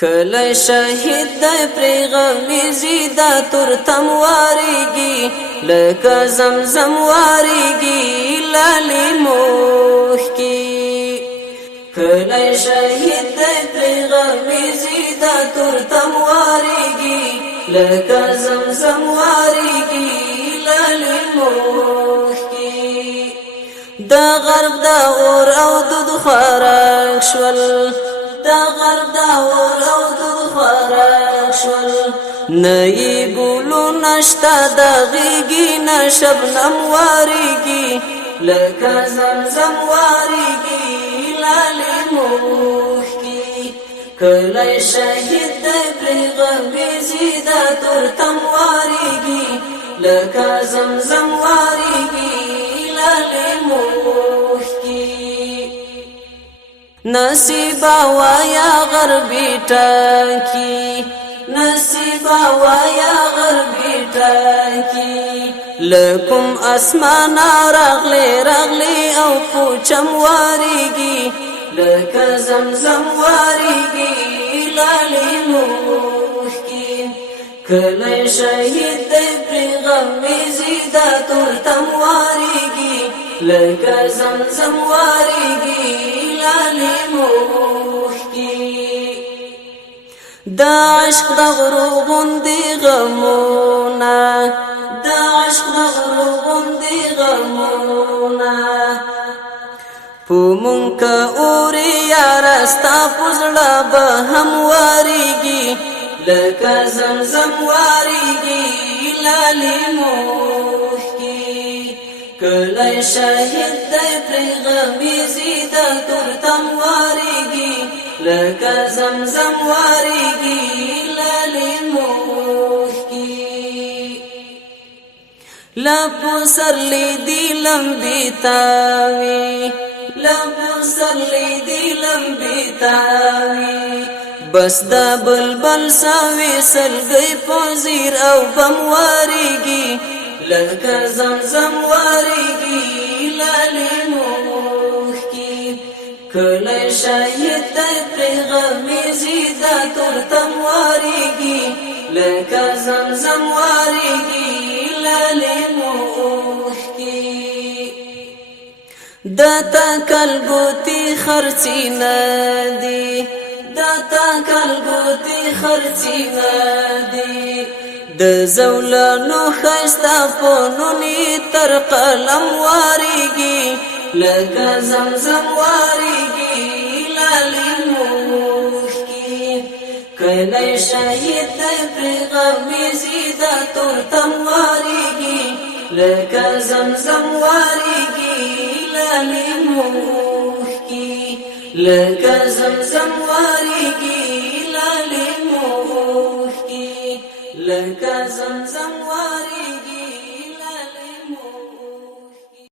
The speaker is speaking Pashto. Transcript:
کله شهید دی پریغمی زیدا تر تم واریگی لکه زمزم واریگی لالی موخ کی کله شهید دی پریغمی زیدا تر تم واریگی لکه زمزم واریگی لالی موخ کی دا غرب دا اور او دود خوراک شول دا غرب دا اور او دود خوراک شول نئی گلو نشتا دا غیگی نشبنم واریگی لکه زمزم واریگی لالی موخ کی کله شهید دی پریغمی زیدا تر تم واریگی لکه زمزم واریگی لالی موخ کی نصیبا وایا غربی ټاکی نصیبا وایا غربی ټاکی لکم اسمان راغلی راغلی او پوچم واریگی لکه زمزم واریگی لالی موخ کی کله شهید دی پریغمی زیدا تر تم واریگی لکه زمزم واریگی لالی موخ کی دا عشق دا غرو غندی غمونا دا عشق دا غرو غندی غمونا پومون که اوری یارستا پزړه به هم واریگی لکه زمزم واریگی لالی موخ کی کله شهید دی پریغمی زیدا تر تم واریگی لکه زمزم واریگی لالی موخ کی لپو سرلی دی لمبی تاوی لپو سرلی دی لمبی تاوی بس دا بلبل ساوی سلگی پوزیر او بم واریگی لکه زمزم واریگی لالی موخ کی کله شهید دی پریغمی زیدا تر تم واریگی لکه زمزم واریگی لالی موخ کی داتا کلگوتی خرچی ندی داتا کلگوتی خرچی ندی د زولانو خستا پونونی تر قلم واریگی لکه زمزم واریگی لالی موخ کی کله شهید دی پریغمی زیدا تر تم واریگی لکه زمزم واریگی لالی موخ کی لکه زمزم واریگی لالی موخ کی لکه زمزم واریگی